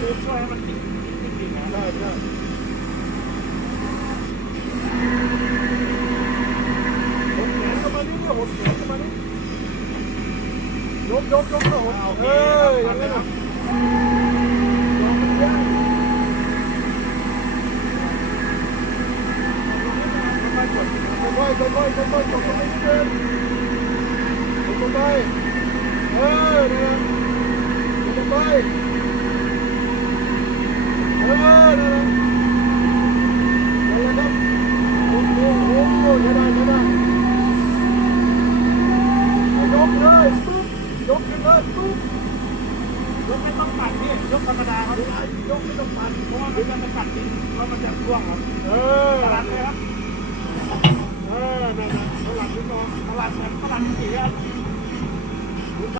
ซูมช่วยให้มันติดติดติดนะใช่ใช่หดแขนเข้ามานี่เนี่ยหดแขนเข้ามานี่ยกยกยกเข้าหดเอออย่างนั้นน่ะลองมันยากค่อยๆกดค่อยๆค่อยๆค่อยๆกดลงไงกดลงไปเออนั่นแหละกดลงไป เออนั่นแหละนั่นแหละครับโอ้โหโอ้โหใช้ได้ใช้ได้ เอายกเลยปุ๊บยกขึ้นเลยปุ๊บยกไม่ต้องปัดพี่ยกธรรมดาครับยกไม่ต้องปั่นเพราะว่ามันจะไปกัดดินเพราะมันจะร่วงครับเออตลาดเลยครับเออนั่นแหละสลัดขึ้นมาตลาดเหมือนตลาดสีอะ